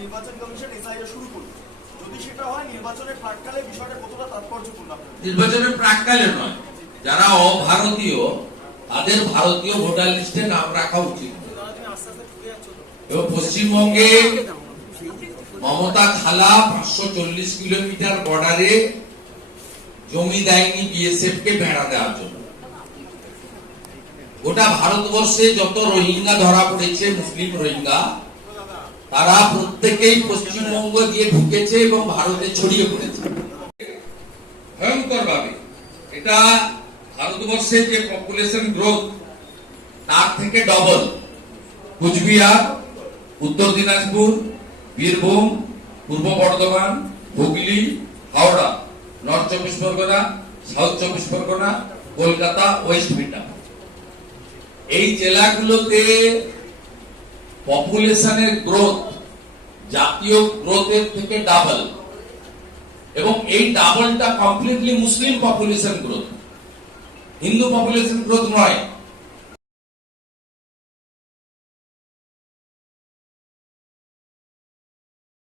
নির্বাচন commission SIR শুরু করবে, যদি সেটা হয় নির্বাচনের প্রাককালে বিষয়টা কতটা তাৎপর্যপূর্ণ? নির্বাচনের প্রাককালে নয়, যারা অভারতীয় তাদের ভারতীয় ভোটার লিস্টে নাম রাখা উচিত। এবং পশ্চিমবঙ্গে মমতা খালা 540 কিলোমিটার বর্ডারে জমি দেয়নি বিএসএফ কে বেড়া দেওয়ার জন্য। গোটা ভারতবর্ষে যত রোহিঙ্গা ধরা পড়েছে, মুসলিম রোহিঙ্গা, তারা প্রত্যেকেই পশ্চিমবঙ্গ দিয়ে ঢুকেছে এবং ভারতে ছড়িয়ে পড়েছে ভয়ঙ্কর ভাবে। এটা ভারতবর্ষের যে পপুলেশন গ্রোথ তার থেকে ডবল। কুচবিহার, উত্তর দিনাজপুর, বীরভূম, পূর্ব Bardhaman, Hooghly, Howrah, north 24 Pargana, south 24 Pargana, Kolkata, West Bengal, এই জেলাগুলোতে পপুলেশনের গ্রোথ জাতীয় গ্রোথের থেকে ডাবল, এবং এই ডাবলটা কমপ্লিটলি মুসলিম পপুলেশন গ্রোথ, হিন্দু পপুলেশন গ্রোথ নয়।